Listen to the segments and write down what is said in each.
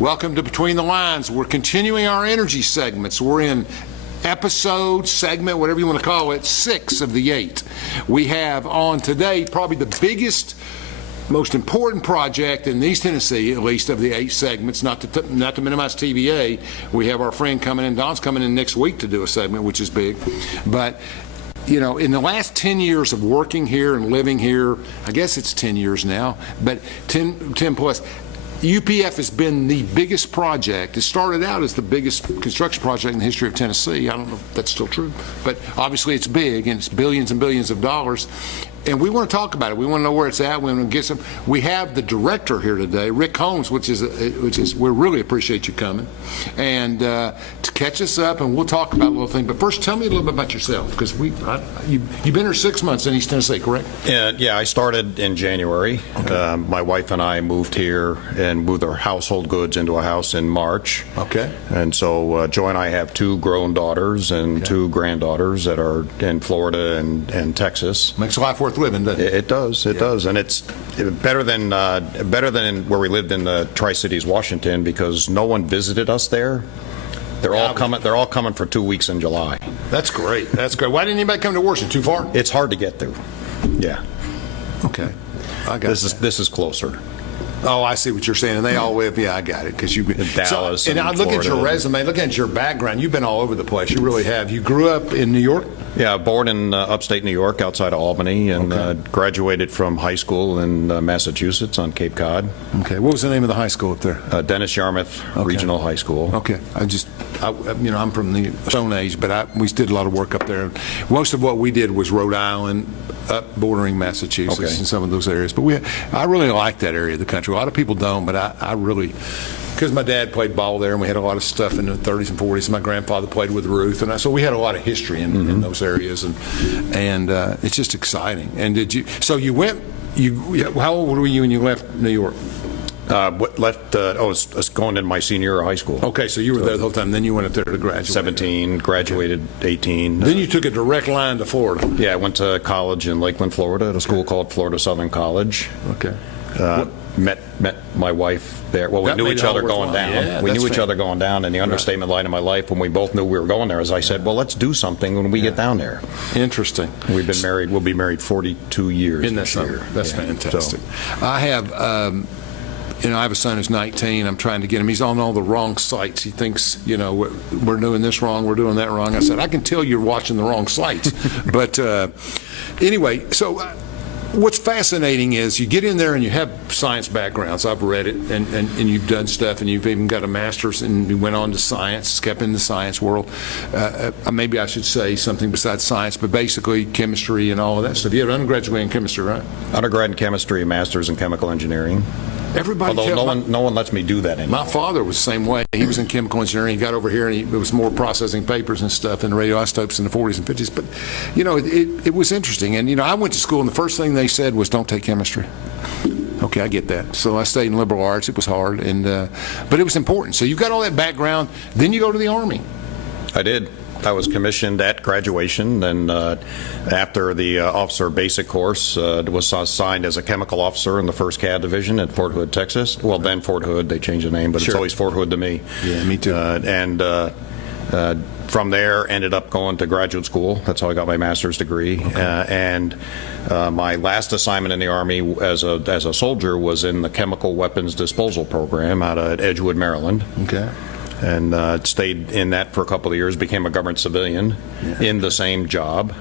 Welcome to Between the Lines. We're continuing our energy segments. We're in segment, whatever you want to call it, 6 of the 8. We have on today probably the biggest, most important project in East Tennessee, at least of the 8 segments, not to minimize TVA. We have our friend coming in, Don's coming in next week to do a segment, which is big. But you know, in the last 10 years of working here and living here, I guess it's 10 years now, but 10 plus, UPF has been the biggest project. It started out as the biggest construction project in the history of Tennessee. I don't know if that's still true, but obviously it's big and it's billions and billions of dollars. And we want to talk about it. We want to know where it's at. We want to get some. We have the director here today, Rick Holmes, which is we really appreciate you coming, and to catch us up, and we'll talk about a little thing. But first, tell me a little bit about yourself, because you've been here 6 months in East Tennessee, correct? Yeah, I started in January. Okay. My wife and I moved here and moved our household goods into a house in March. Okay. And so Joy and I have 2 grown daughters and 2 granddaughters that are in Florida and Texas. Makes life worth living, doesn't it? It does. It does, and it's better than where we lived in the Tri-Cities, Washington, because no one visited us there. They're all coming for 2 weeks in July. That's great. That's great. Why didn't anybody come to Washington? Too far? It's hard to get through. Yeah. Okay. I got this is closer. Oh, I see what you're saying. And they all live, I got it. Because you've been in Dallas. And I look at your resume, look at your background. You've been all over the place. You really have. You grew up in New York? Yeah, born in upstate New York, outside of Albany, and graduated from high school in Massachusetts on Cape Cod. Okay. What was the name of the high school up there? Dennis Yarmouth Regional High School. Okay. I'm from the Stone Age, but we did a lot of work up there. Most of what we did was Rhode Island, up bordering Massachusetts, and some of those areas. But I really like that area of the country. A lot of people don't, but I really, because my dad played ball there, and we had a lot of stuff in the 30s and 40s. My grandfather played with Ruth, and so we had a lot of history in those areas, and it's just exciting. And how old were you when you left New York? I was going into my senior year of high school. Okay, so you were there the whole time. Then you went up there to graduate. 17, graduated 18. Then you took a direct line to Florida. Yeah, I went to college in Lakeland, Florida, at a school called Florida Southern College. Okay. Met my wife there. Well, we knew each other going down. Yeah, we knew each other going down, and the understatement line of my life when we both knew we were going there is I said, well, let's do something when we get down there. Interesting. We've been married. We'll be married 42 years. In this year. That's fantastic. So. I have I have a son who's 19. I'm trying to get him. He's on all the wrong sites. He thinks, we're doing this wrong, we're doing that wrong. I said, I can tell you're watching the wrong sites. But anyway, so what's fascinating is you get in there and you have science backgrounds. I've read it, and you've done stuff, and you've even got a master's, and you went on to science, kept in the science world. Maybe I should say something besides science, but basically chemistry and all of that stuff. You have an undergraduate in chemistry, right? Undergrad in chemistry, a master's in chemical engineering. Although no one lets me do that anymore. My father was the same way. He was in chemical engineering. He got over here, and it was more processing papers and stuff and radioisotopes in the 40s and 50s. But, it was interesting. And, I went to school, and the first thing they said was, don't take chemistry. Okay, I get that. So I stayed in liberal arts. It was hard, but it was important. So you've got all that background. Then you go to the Army. I did. I was commissioned at graduation, and after the officer basic course, was assigned as a chemical officer in the 1st CAD Division at Fort Hood, Texas. Well, then Fort Hood, they changed the name, but It's always Fort Hood to me. Yeah, me too. From there, ended up going to graduate school. That's how I got my master's degree. Okay. My last assignment in the Army as a soldier was in the Chemical Weapons Disposal Program out of Edgewood, Maryland. Okay. And stayed in that for a couple of years, became a government civilian in the same job,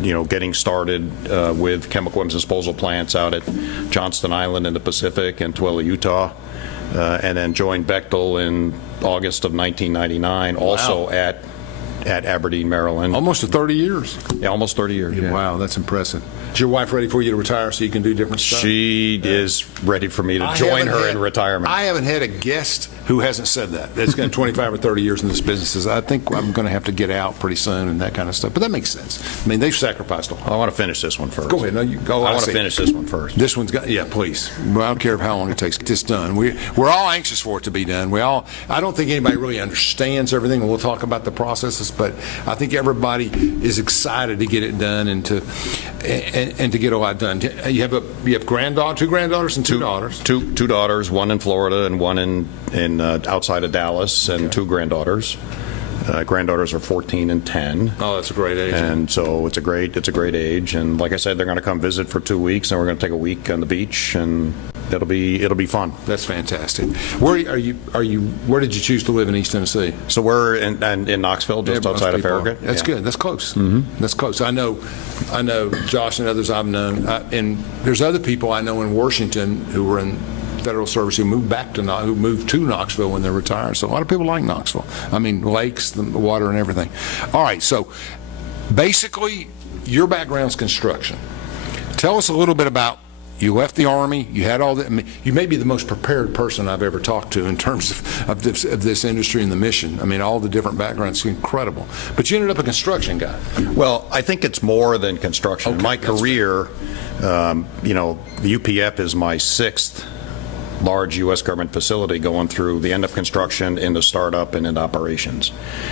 getting started with chemical weapons disposal plants out at Johnston Island in the Pacific and Tooele, Utah, and then joined Bechtel in August of 1999, also at Aberdeen, Maryland. Almost 30 years. Yeah, almost 30 years. Yeah. Wow, that's impressive. Is your wife ready for you to retire so you can do different stuff? She is ready for me to join her in retirement. I haven't had a guest who hasn't said that. That's got 25 or 30 years in this business. I think I'm going to have to get out pretty soon and that kind of stuff. But that makes sense. I mean, they've sacrificed a lot. I want to finish this one first. Go ahead. No, you go. I want to finish this one first. This one's got, please. Well, I don't care how long it takes to get this done. We're all anxious for it to be done. I don't think anybody really understands everything, and we'll talk about the processes, but I think everybody is excited to get it done and to and to get a lot done. You have two granddaughters and two daughters. Two daughters, one in Florida and one in outside of Dallas, and two granddaughters. Granddaughters are 14 and 10. Oh, that's a great age. And so it's a great age. And like I said, they're going to come visit for 2 weeks, and we're going to take a week on the beach, and it'll be fun. That's fantastic. Where did you choose to live in East Tennessee? So we're in Knoxville, just outside of Farragut. That's good. That's close. Mm-hmm. That's close. I know Josh and others I've known, and there's other people I know in Washington who were in federal service who moved to Knoxville when they're retired. So a lot of people like Knoxville. I mean, lakes, the water, and everything. All right. So basically, your background's construction. Tell us a little bit about. You left the Army. You had all that. I mean, you may be the most prepared person I've ever talked to in terms of this industry and the mission. I mean, all the different backgrounds. It's incredible. But you ended up a construction guy. Well, I think it's more than construction. Okay, My career, the UPF is my sixth large U.S. government facility going through the end of construction, into startup, and into operations.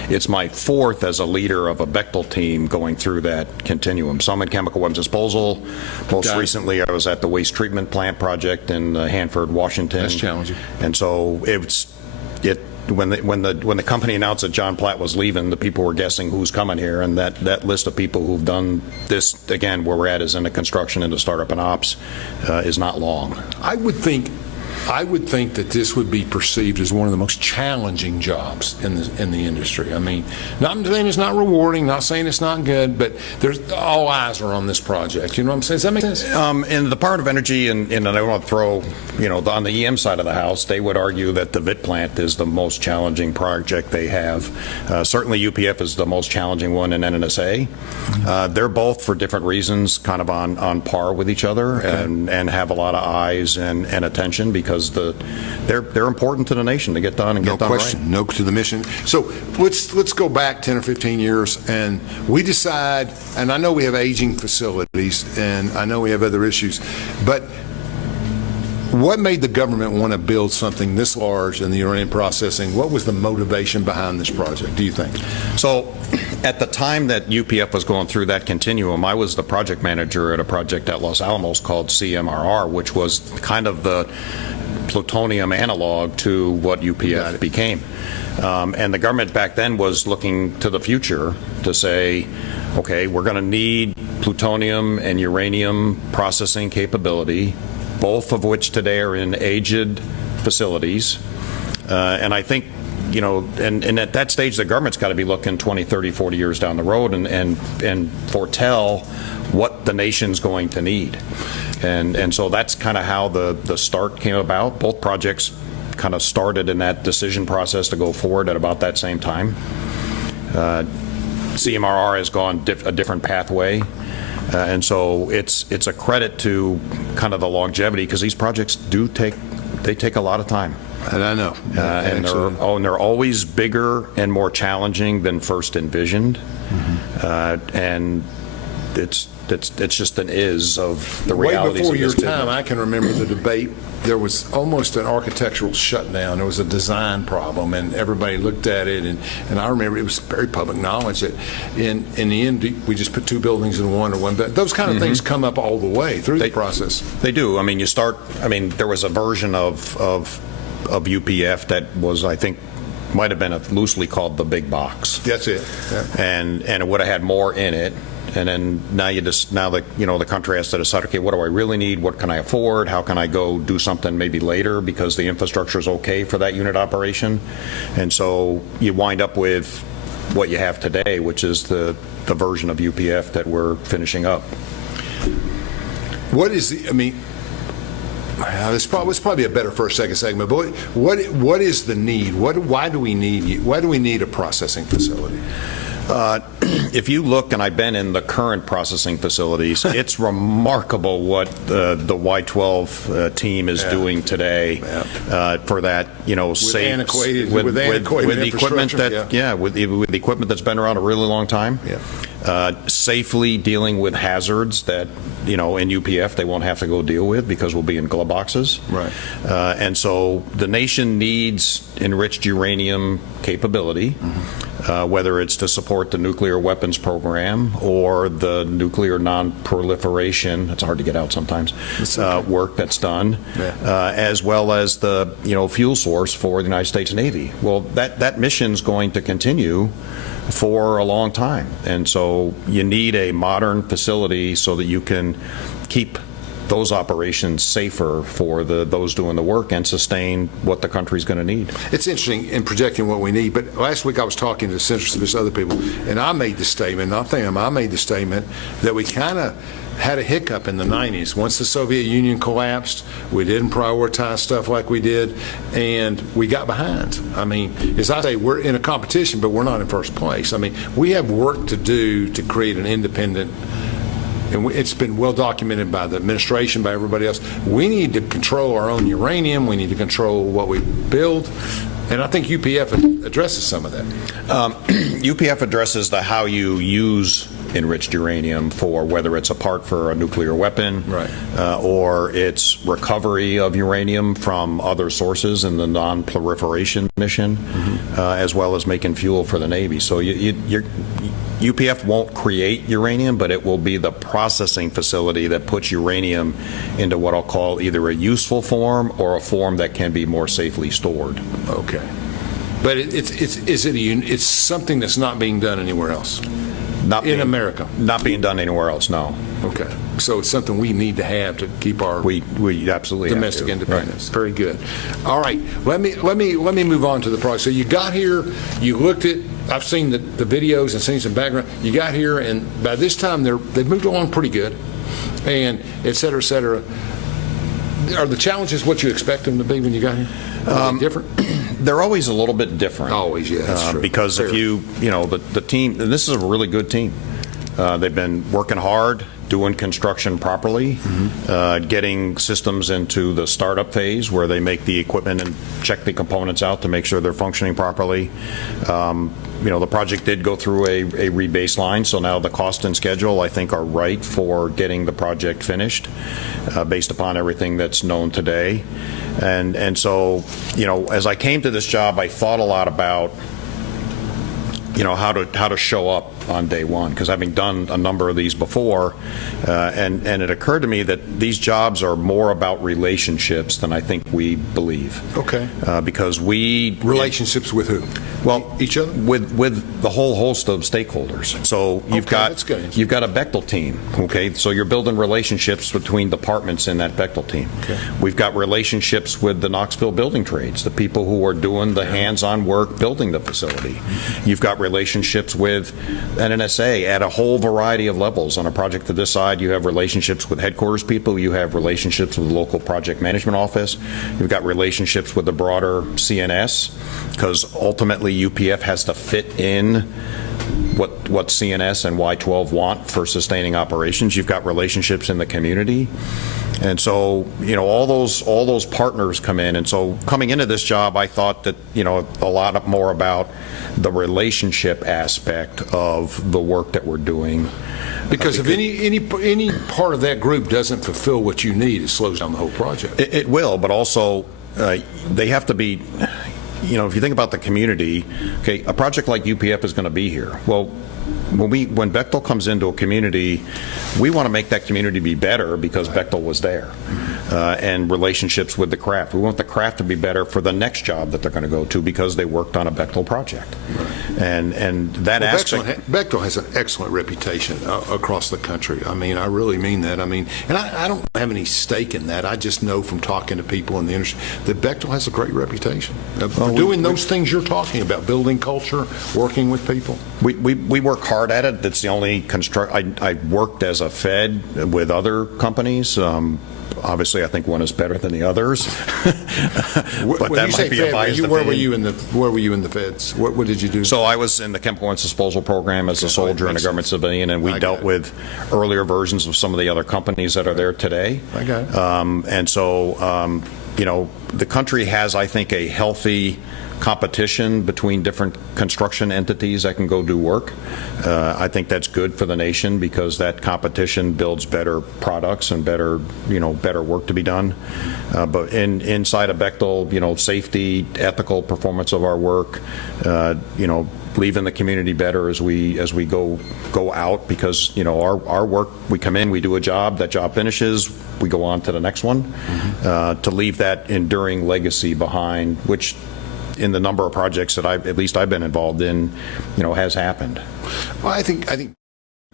It's my fourth as a leader of a Bechtel team going through that continuum. Some in chemical weapons disposal. Most recently, I was at the waste treatment plant project in Hanford, Washington. That's challenging. And so when the company announced that John Platt was leaving, the people were guessing who's coming here, and that list of people who've done this, again, where we're at is in the construction, into startup and ops, is not long. I would think that this would be perceived as one of the most challenging jobs in the industry. I mean, not saying it's not rewarding, not saying it's not good, but all eyes are on this project. You know what I'm saying? Does that make sense? In the Department of Energy, and I want to throw, on the EM side of the house, they would argue that the VIT plant is the most challenging project they have. Certainly UPF is the most challenging one in NNSA. They're both, for different reasons, kind of on par with each other, okay, and have a lot of eyes and attention, because they're important to the nation to get done and get done right. No question. No to the mission. So let's go back 10 or 15 years, and we decide, and I know we have aging facilities, and I know we have other issues, but what made the government want to build something this large in the uranium processing? What was the motivation behind this project, do you think? So at the time that UPF was going through that continuum, I was the project manager at a project at Los Alamos called CMRR, which was kind of the plutonium analog to what UPF became. And the government back then was looking to the future to say, okay, we're going to need plutonium and uranium processing capability, both of which today are in aged facilities. And I think, and at that stage, the government's got to be looking 20, 30, 40 years down the road and foretell what the nation's going to need. And so that's kind of how the start came about. Both projects kind of started in that decision process to go forward at about that same time. CMRR has gone a different pathway. And so it's a credit to kind of the longevity, because these projects take a lot of time. And I know. And they're always bigger and more challenging than first envisioned. Mm-hmm. And it's just an is of the realities of this. Way before your business. time, I can remember the debate. There was almost an architectural shutdown. There was a design problem, and everybody looked at it. And I remember it was very public knowledge that in the end, we just put two buildings in one or one. But those kind of things come up all the way through the process. They do. I mean, there was a version of UPF that was, I think, might have been loosely called the big box. That's it. Yeah. And it would have had more in it. And then the country has to decide, okay, what do I really need? What can I afford? How can I go do something maybe later because the infrastructure is okay for that unit operation? And so you wind up with what you have today, which is the version of UPF that we're finishing up. What is it's probably a better second segment, but what is the need? Why do we need a processing facility? If you look, and I've been in the current processing facilities, it's remarkable what the Y-12 team is doing today for that, safe with the equipment with the equipment that's been around a really long time. Safely dealing with hazards that in UPF they won't have to go deal with because we'll be in glove boxes. Right. And so the nation needs enriched uranium capability. whether it's to support the nuclear weapons program or the nuclear non-proliferation, it's hard to get out sometimes, work that's done, as well as the fuel source for the United States Navy. Well, that mission's going to continue for a long time, and so you need a modern facility so that you can keep those operations safer for those doing the work and sustain what the country's going to need. It's interesting in projecting what we need, but last week I was talking to Senator Smith and other people, and I made the statement, I made the statement that we kind of had a hiccup in the 90s. Once the Soviet Union collapsed, we didn't prioritize stuff like we did, and we got behind. I mean, as I say, we're in a competition, but we're not in first place. I mean, we have work to do to create an independent, and it's been well documented by the administration, by everybody else. We need to control our own uranium. We need to control what we build. And I think UPF addresses some of that. UPF addresses the how you use enriched uranium for whether it's a part for a nuclear weapon, right, or it's recovery of uranium from other sources in the non-proliferation mission, as well as making fuel for the Navy. So UPF won't create uranium, but it will be the processing facility that puts uranium into what I'll call either a useful form or a form that can be more safely stored. Okay. But it's something that's not being done anywhere else? In America? Not being done anywhere else, no. Okay. So it's something we need to have to keep our we absolutely domestic have to. independence. Right. Very good. All right. Let me move on to the project. So you got here, you looked at, I've seen the videos and seen some background. You got here, and by this time they've moved along pretty good, and et cetera, et cetera. Are the challenges what you expect them to be when you got here? Are they different? They're always a little bit different. Always, yeah, that's true. Because Fair. if the team, and this is a really good team. They've been working hard, doing construction properly, getting systems into the startup phase where they make the equipment and check the components out to make sure they're functioning properly. The project did go through a rebaseline, so now the cost and schedule, I think, are right for getting the project finished based upon everything that's known today. And so, as I came to this job, I thought a lot about how to show up on day one, because having done a number of these before, and it occurred to me that these jobs are more about relationships than I think we believe. Okay. Because relationships with who? Well, each other? With the whole host of stakeholders. So you've got a Bechtel team. Okay. So you're building relationships between departments in that Bechtel team. Okay. We've got relationships with the Knoxville building trades, the people who are doing the hands-on work building the facility. You've got relationships with NNSA at a whole variety of levels. On a project of this side, you have relationships with headquarters people, you have relationships with the local project management office, you've got relationships with the broader CNS, because ultimately UPF has to fit in what CNS and Y-12 want for sustaining operations. You've got relationships in the community. And so, all those partners come in. And so coming into this job, I thought that, a lot more about the relationship aspect of the work that we're doing. Because if any part of that group doesn't fulfill what you need, it slows down the whole project. It will, but also they have to be, if you think about the community, okay, a project like UPF is going to be here. Well, when Bechtel comes into a community, we want to make that community be better because Bechtel was there, and relationships with the craft. We want the craft to be better for the next job that they're going to go to because they worked on a Bechtel project. Right. And that aspect. Bechtel has an excellent reputation across the country. I mean, I really mean that. I mean, and I don't have any stake in that. I just know from talking to people in the industry that Bechtel has a great reputation for doing those things you're talking about, building culture, working with people. We work hard at it. That's the only I worked as a Fed with other companies. Obviously, I think one is better than the others. But that might be a bias. Where were you in the Feds? What did you do? So I was in the Chemical Weapons Disposal Program as a soldier and a government civilian, and we dealt with earlier versions of some of the other companies that are there today. I got it. And so, the country has, I think, a healthy competition between different construction entities that can go do work. I think that's good for the nation because that competition builds better products and better work to be done. But inside of Bechtel, safety, ethical performance of our work, leaving the community better as we go out, because our work, we come in, we do a job, that job finishes, we go on to the next one. To leave that enduring legacy behind, which in the number of projects that at least I've been involved in, has happened. Well, I think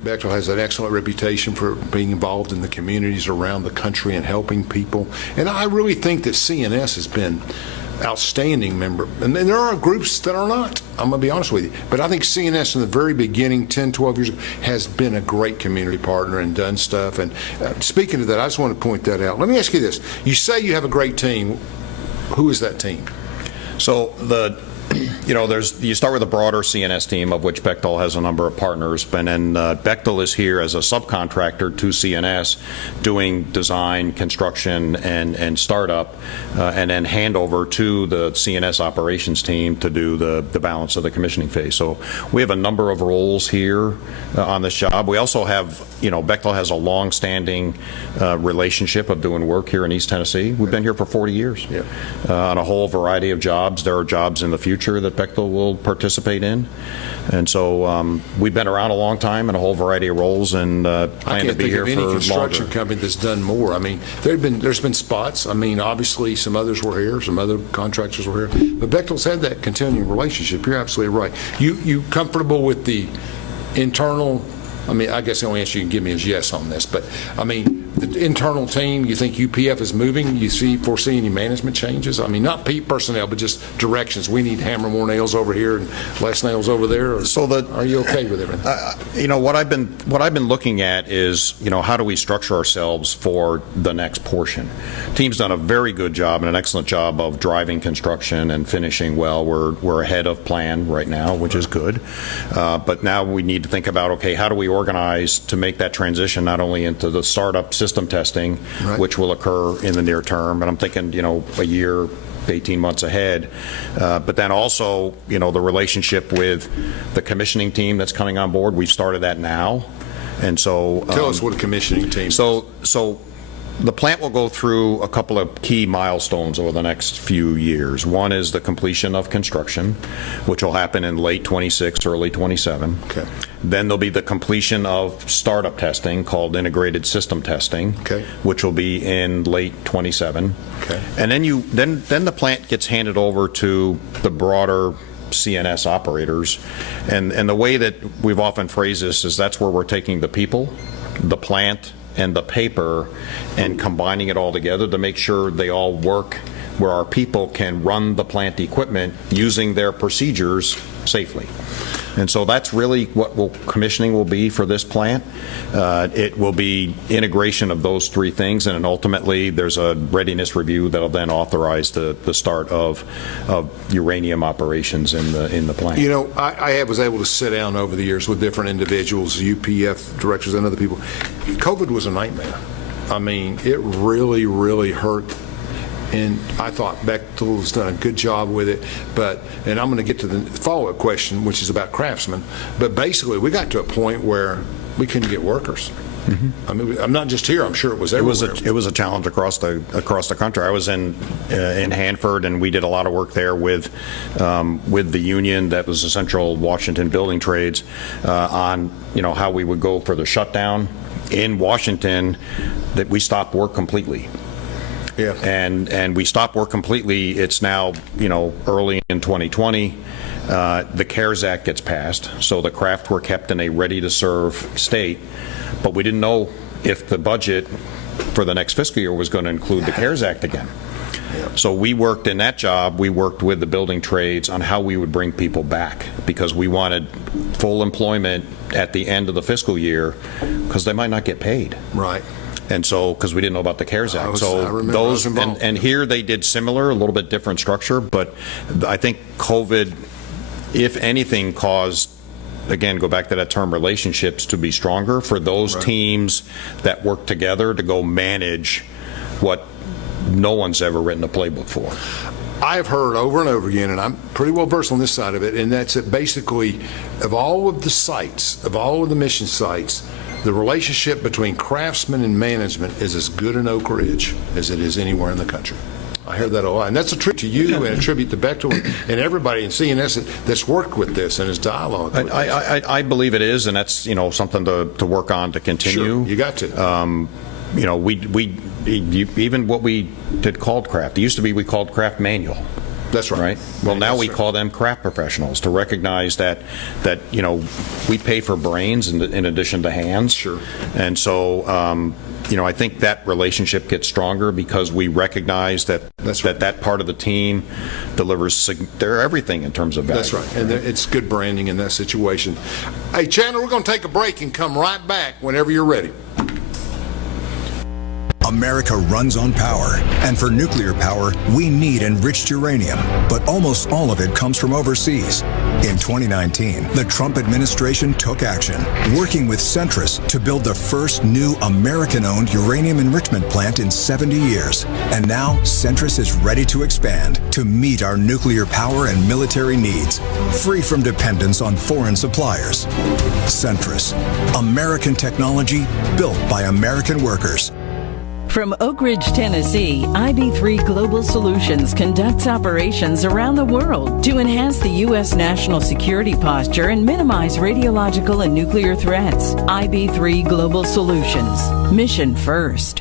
Bechtel has an excellent reputation for being involved in the communities around the country and helping people. And I really think that CNS has been outstanding member. And then there are groups that are not, I'm going to be honest with you. But I think CNS in the very beginning, 10, 12 years ago, has been a great community partner and done stuff. And speaking of that, I just want to point that out. Let me ask you this. You say you have a great team. Who is that team? So you start with a broader CNS team, of which Bechtel has a number of partners, and then Bechtel is here as a subcontractor to CNS, doing design, construction, and startup, and then handover to the CNS operations team to do the balance of the commissioning phase. So we have a number of roles here on this job. We also have, Bechtel has a long-standing relationship of doing work here in East Tennessee. We've been here for 40 years on a whole variety of jobs. There are jobs in the future that Bechtel will participate in, and so we've been around a long time in a whole variety of roles, and plan to be here for longer. I can't think of any construction company that's done more. I mean, there's been spots. I mean, obviously some others were here, some other contractors were here, but Bechtel's had that continuing relationship. You're absolutely right. You comfortable with the internal? I mean, I guess the only answer you can give me is yes on this, but I mean, the internal team, you think UPF is moving? You foresee any management changes? I mean, not personnel, but just directions. We need to hammer more nails over here and less nails over there. Are you okay with everything? What I've been looking at is, how do we structure ourselves for the next portion? Team's done a very good job and an excellent job of driving construction and finishing well. We're ahead of plan right now, which is good. But now we need to think about, okay, how do we organize to make that transition not only into the startup system testing, which will occur in the near term, and I'm thinking, a year, 18 months ahead, but then also, the relationship with the commissioning team that's coming on board. We've started that now, and so tell us what a commissioning team is. So the plant will go through a couple of key milestones over the next few years. One is the completion of construction, which will happen in late 26, early 27. Okay. Then there'll be the completion of startup testing called integrated system testing, which will be in late 27. Okay. And then the plant gets handed over to the broader CNS operators. And the way that we've often phrased this is that's where we're taking the people, the plant, and the paper and combining it all together to make sure they all work where our people can run the plant equipment using their procedures safely. And so that's really what commissioning will be for this plant. It will be integration of those three things, and then ultimately there's a readiness review that'll then authorize the start of uranium operations in the plant. I was able to sit down over the years with different individuals, UPF directors and other people. COVID was a nightmare. I mean, it really, really hurt. And I thought Bechtel's done a good job with it, and I'm going to get to the follow-up question, which is about craftsmen, but basically we got to a point where we couldn't get workers. Mm-hmm. I mean, I'm not just here. I'm sure it was everywhere. It was a challenge across the country. I was in Hanford, and we did a lot of work there with the union that was the Central Washington Building Trades on how we would go for the shutdown in Washington. That we stopped work completely. Yeah. And we stopped work completely. It's now, early in 2020. The CARES Act gets passed, so the craft were kept in a ready-to-serve state, but we didn't know if the budget for the next fiscal year was going to include the CARES Act again. Yeah. So we worked in that job, we worked with the building trades on how we would bring people back, because we wanted full employment at the end of the fiscal year, because they might not get paid. Right. And so, because we didn't know about the CARES Act. And here they did similar, a little bit different structure, but I think COVID, if anything, caused, again, go back to that term, relationships to be stronger for those teams that work together to go manage what no one's ever written a playbook for. I have heard over and over again, and I'm pretty well versed on this side of it, and that's that basically, of all of the sites, of all of the mission sites, the relationship between craftsmen and management is as good in Oak Ridge as it is anywhere in the country. I hear that a lot, and that's a tribute to you and a tribute to Bechtel and everybody in CNS that's worked with this and has dialogue with this. I believe it is, and that's, something to work on to continue. Sure, you got to. Even what we did called craft, it used to be we called craft manual. That's right. Right. Well, now we call them craft professionals to recognize that we pay for brains in addition to hands. Sure. And so I think that relationship gets stronger because we recognize that that part of the team delivers their everything in terms of value. That's right. And it's good branding in that situation. Hey, Chandler, we're going to take a break and come right back whenever you're ready. America runs on power, and for nuclear power, we need enriched uranium, but almost all of it comes from overseas. In 2019, the Trump administration took action, working with Centrus to build the first new American-owned uranium enrichment plant in 70 years. And now, Centrus is ready to expand to meet our nuclear power and military needs, free from dependence on foreign suppliers. Centrus, American technology built by American workers. From Oak Ridge, Tennessee, IB3 Global Solutions conducts operations around the world to enhance the U.S. national security posture and minimize radiological and nuclear threats. IB3 Global Solutions. Mission first.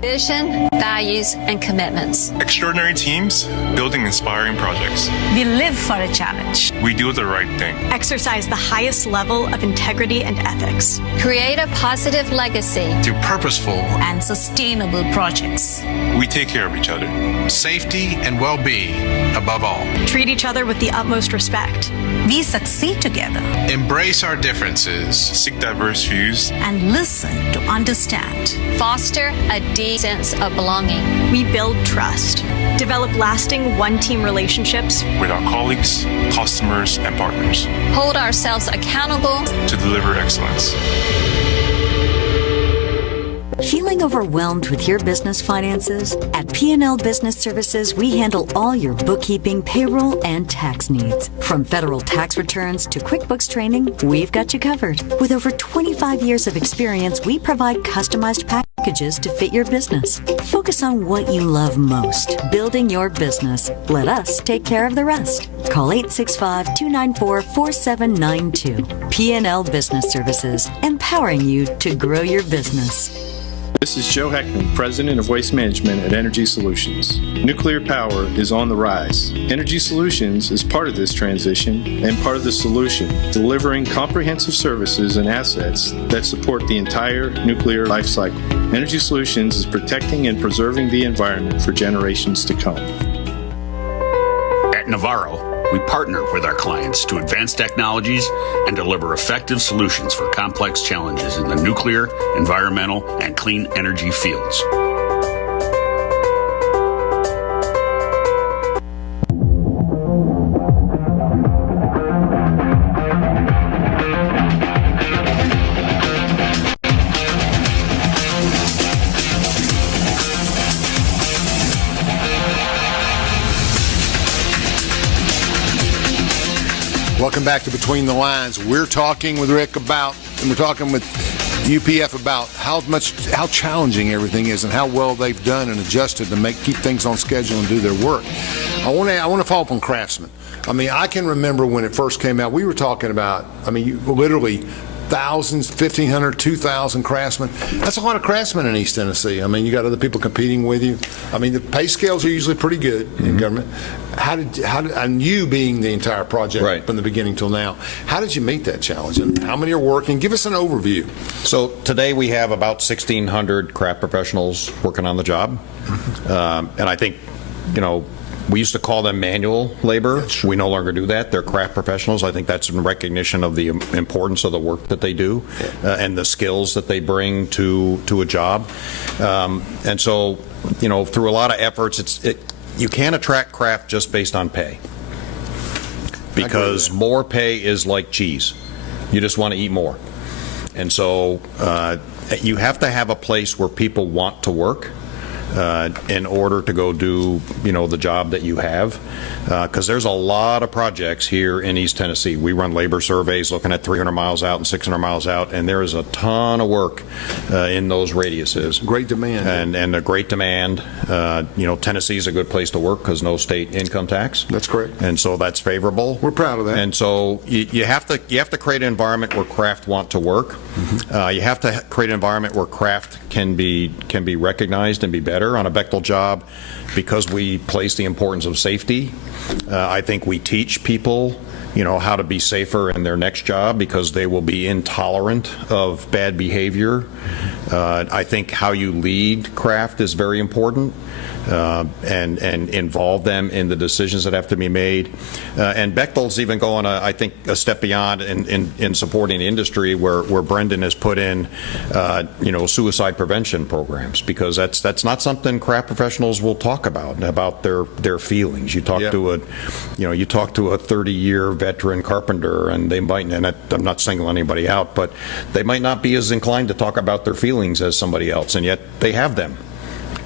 Vision, values, and commitments. Extraordinary teams building inspiring projects. We live for a challenge. We do the right thing. Exercise the highest level of integrity and ethics. Create a positive legacy. Through purposeful and sustainable projects. We take care of each other. Safety and well-being above all. Treat each other with the utmost respect. We succeed together. Embrace our differences. Seek diverse views. And listen to understand. Foster a deep sense of belonging. We build trust. Develop lasting one-team relationships with our colleagues, customers, and partners. Hold ourselves accountable to deliver excellence. Feeling overwhelmed with your business finances? At P&L Business Services, we handle all your bookkeeping, payroll, and tax needs. From federal tax returns to QuickBooks training, we've got you covered. With over 25 years of experience, we provide customized packages to fit your business. Focus on what you love most, building your business. Let us take care of the rest. Call 865-294-4792. P&L Business Services, empowering you to grow your business. This is Joe Heckman, President of Waste Management at Energy Solutions. Nuclear power is on the rise. Energy Solutions is part of this transition and part of the solution, delivering comprehensive services and assets that support the entire nuclear life cycle. Energy Solutions is protecting and preserving the environment for generations to come. At Navarro, we partner with our clients to advance technologies and deliver effective solutions for complex challenges in the nuclear, environmental, and clean energy fields. Welcome back to Between the Lines. We're talking with Rick about, and we're talking with UPF about how challenging everything is and how well they've done and adjusted to keep things on schedule and do their work. I want to follow up on Craftsman. I mean, I can remember when it first came out, we were talking about, literally thousands, 1,500, 2,000 craftsmen. That's a lot of craftsmen in East Tennessee. I mean, you got other people competing with you. I mean, the pay scales are usually pretty good in government. How did, and you being the entire project from the beginning till now, how did you meet that challenge? And how many are working? Give us an overview. So today we have about 1,600 craft professionals working on the job. And I think, we used to call them manual labor. We no longer do that. They're craft professionals. I think that's in recognition of the importance of the work that they do and the skills that they bring to a job. And so, through a lot of efforts, you can't attract craft just based on pay, because more pay is like cheese. You just want to eat more. And so you have to have a place where people want to work. in order to go do, the job that you have. Because there's a lot of projects here in East Tennessee. We run labor surveys looking at 300 miles out and 600 miles out, and there is a ton of work in those radiuses. Great demand. And a great demand. Tennessee is a good place to work because no state income tax. That's correct. And so that's favorable. We're proud of that. And so you have to create an environment where craft want to work. You have to create an environment where craft can be recognized and be better on a Bechtel job, because we place the importance of safety. I think we teach people how to be safer in their next job because they will be intolerant of bad behavior. I think how you lead craft is very important, and involve them in the decisions that have to be made. And Bechtel's even going, I think, a step beyond in supporting the industry, where Brendan has put in, suicide prevention programs, because that's not something craft professionals will talk about their feelings. You talk to a 30-year veteran carpenter, and they might, and I'm not singling anybody out, but they might not be as inclined to talk about their feelings as somebody else, and yet they have them.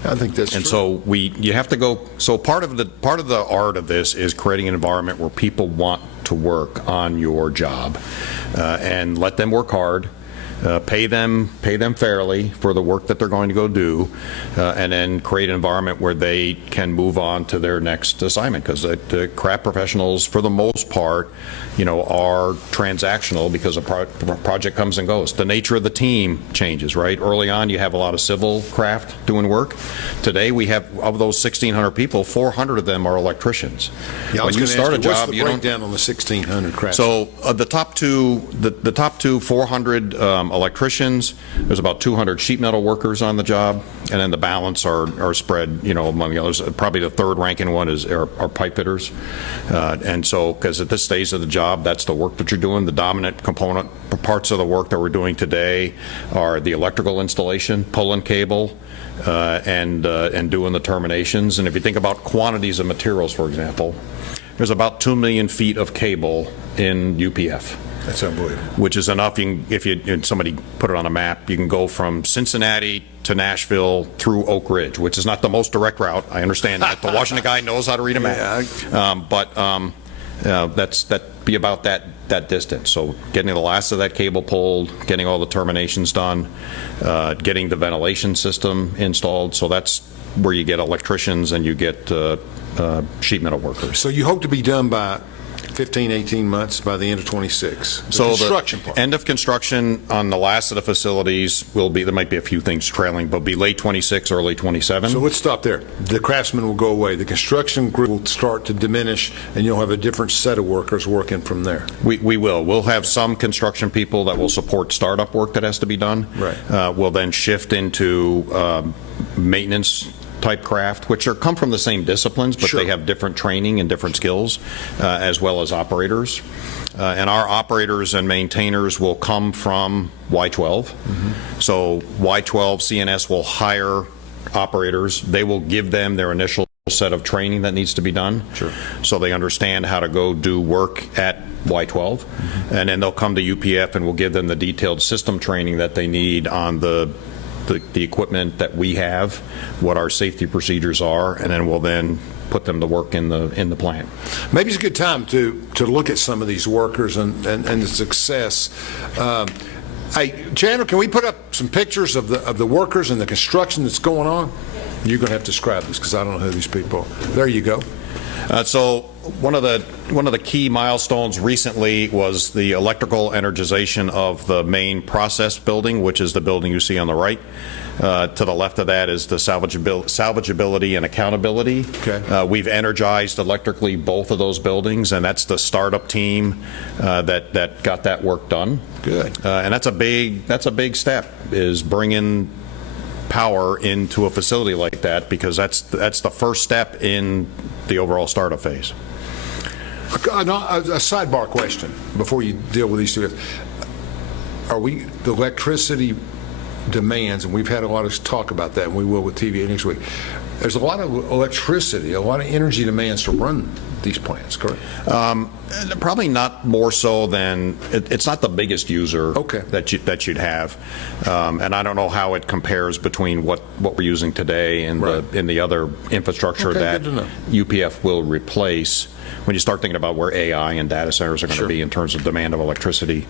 I think that's and true. So you have to go. So part of the art of this is creating an environment where people want to work on your job, and let them work hard. Pay them fairly for the work that they're going to go do, and then create an environment where they can move on to their next assignment, because the craft professionals, for the most part, are transactional, because a project comes and goes. The nature of the team changes, right? Early on, you have a lot of civil craft doing work. Today, we have, of those 1,600 people, 400 of them are electricians. Yeah, when you start a job, you don't breakdown on the 1,600 craft. So the top two 400 electricians. There's about 200 sheet metal workers on the job, and then the balance are spread, among the others. Probably the third ranking one are pipe fitters, and so, because at this stage of the job, that's the work that you're doing. The dominant component parts of the work that we're doing today are the electrical installation, pulling cable, and doing the terminations. And if you think about quantities of materials, for example, there's about 2 million feet of cable in UPF. That's unbelievable. Which is enough. If somebody put it on a map, you can go from Cincinnati to Nashville through Oak Ridge, which is not the most direct route. I understand that. The Washington guy knows how to read a map. That'd be about that distance. So getting the last of that cable pulled, getting all the terminations done, getting the ventilation system installed. So that's where you get electricians and you get sheet metal workers. So you hope to be done by 15, 18 months, by the end of 26. So construction the part. End of construction on the last of the facilities will be, there might be a few things trailing, but be late 26, early 27. So let's stop there. The craftsmen will go away. The construction group will start to diminish, and you'll have a different set of workers working from there. We will. We'll have some construction people that will support startup work that has to be done. Right. We'll then shift into maintenance type craft, which come from the same disciplines, but they have different training and different skills, as well as operators. And our operators and maintainers will come from Y12. So Y12 CNS will hire operators. They will give them their initial set of training that needs to be done, so they understand how to go do work at Y12, and then they'll come to UPF and we'll give them the detailed system training that they need on the equipment that we have, what our safety procedures are, and then we'll put them to work in the plant. Maybe it's a good time to look at some of these workers and the success. Hey, Chandler, can we put up some pictures of the workers and the construction that's going on? You're going to have to describe this because I don't know who these people are. There you go. So one of the key milestones recently was the electrical energization of the main process building, which is the building you see on the right. To the left of that is the salvageability and accountability. Okay. We've energized electrically both of those buildings, and that's the startup team that got that work done. Good. And that's a big step, is bringing power into a facility like that, because that's the first step in the overall startup phase. A sidebar question before you deal with these two. The electricity demands, and we've had a lot of talk about that, and we will with TVA next week. there's a lot of electricity, a lot of energy demands to run these plants, correct? Probably not more so than, it's not the biggest user that you'd have. And I don't know how it compares between what we're using today and the other infrastructure that UPF will replace. When you start thinking about where AI and data centers are going to be in terms of demand of electricity.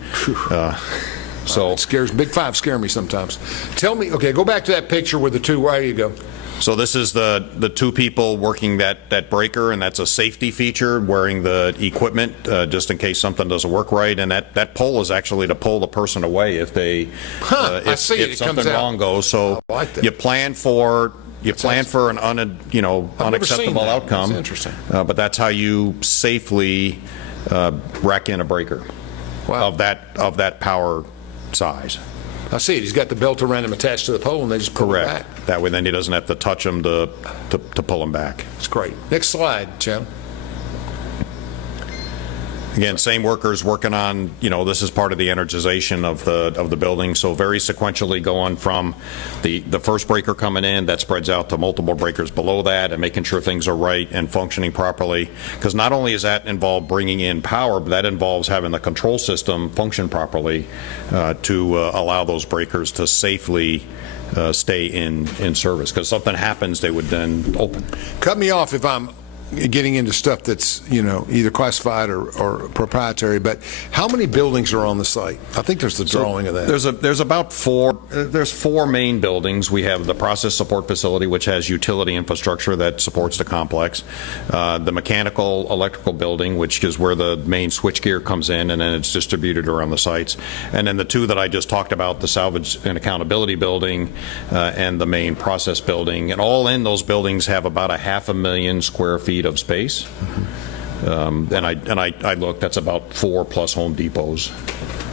So it scares, Big Five scare me sometimes. Tell me, okay, go back to that picture with the two, where you go. So this is the two people working that breaker, and that's a safety feature, wearing the equipment just in case something doesn't work right. And that pole is actually to pull the person away if they if something wrong goes. So you plan for an unacceptable outcome. That's interesting. But that's how you safely rack in a breaker of that power size. I see it. He's got the belt around him attached to the pole, and they just pull it back. That way, then he doesn't have to touch him to pull him back. It's great. Next slide, Jim. Again, same workers working on, this is part of the energization of the building. So very sequentially going from the first breaker coming in, that spreads out to multiple breakers below that, and making sure things are right and functioning properly. Because not only is that involved bringing in power, but that involves having the control system function properly to allow those breakers to safely stay in service. Because something happens, they would then open. Cut me off if I'm getting into stuff that's either classified or proprietary, but how many buildings are on the site? I think there's the drawing of that. There's about four main buildings. We have the process support facility, which has utility infrastructure that supports the complex, the mechanical electrical building, which is where the main switchgear comes in, and then it's distributed around the sites, and then the two that I just talked about, the salvage and accountability building and the main process building, and all in those buildings have about 500,000 square feet of space. And I looked, that's about 4+ Home Depots.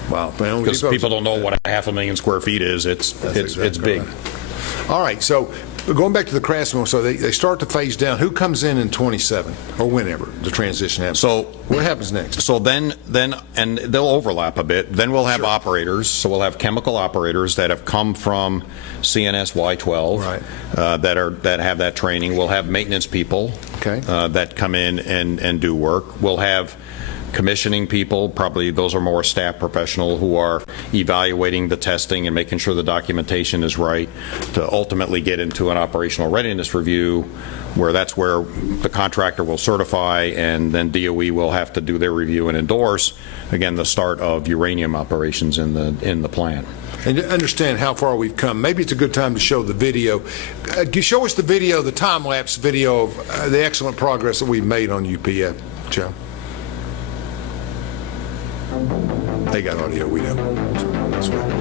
Wow. Because people don't know what 500,000 square feet is. It's big. Right. All right, so going back to the Craftsman, so they start to phase down. Who comes in 27 or whenever the transition happens? So what happens next? So then and they'll overlap a bit. Then we'll have operators. So we'll have chemical operators that have come from CNS Y12 that have that training. We'll have maintenance people that come in and do work. We'll have commissioning people, probably those are more staff professional who are evaluating the testing and making sure the documentation is right to ultimately get into an operational readiness review, where that's where the contractor will certify, and then DOE will have to do their review and endorse, again, the start of uranium operations in the plant. And to understand how far we've come, maybe it's a good time to show the video. Show us the video, the time-lapse video of the excellent progress that we've made on UPF, Joe. They got audio, we don't. So that's right.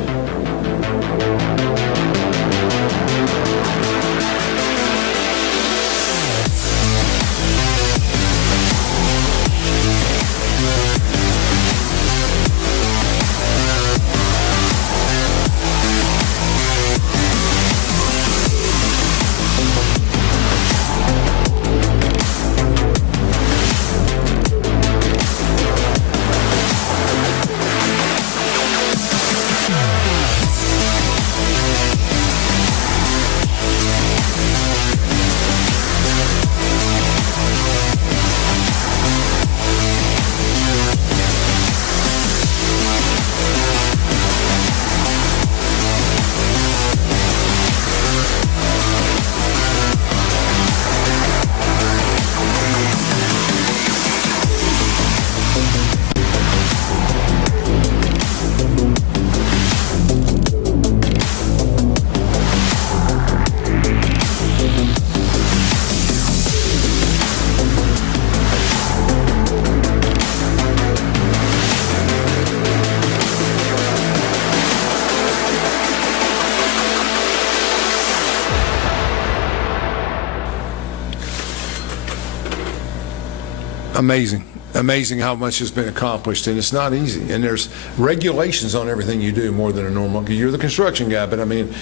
Amazing how much has been accomplished, and it's not easy. And there's regulations on everything you do more than a normal. You're the construction guy, but I mean,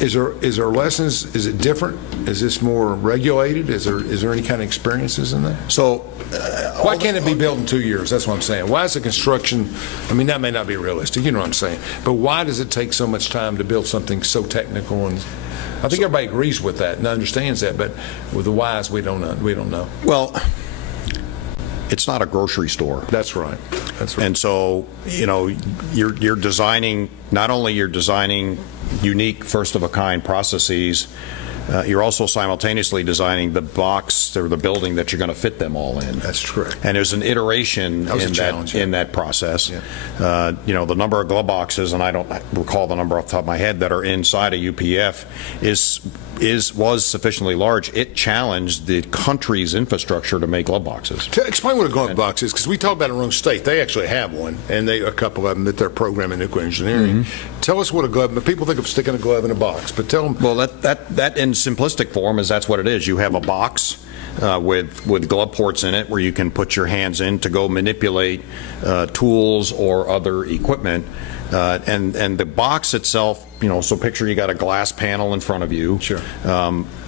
is there lessons? Is it different? Is this more regulated? Is there any kind of experiences in that? So, why can't it be built in 2 years? That's what I'm saying. Why is the construction? I mean, that may not be realistic. You know what I'm saying. But why does it take so much time to build something so technical and I think everybody agrees with that and understands that, but with the whys, we don't know. Well, it's not a grocery store. That's right. That's right. And so, you're designing, not only you're designing unique, first-of-a-kind processes, you're also simultaneously designing the box or the building that you're going to fit them all in. That's true. And there's an iteration in that process. Yeah. The number of glove boxes, and I don't recall the number off the top of my head, that are inside a UPF was sufficiently large. It challenged the country's infrastructure to make glove boxes. Explain what a glove box is, because we talk about it in our own state. They actually have one, and a couple of them that they're programming nuclear engineering. Mm-hmm. Tell us what a glove. People think of sticking a glove in a box, but tell them. Well, that in simplistic form that's what it is. You have a box with glove ports in it where you can put your hands in to go manipulate tools or other equipment. And the box itself, so picture you got a glass panel in front of you. Sure.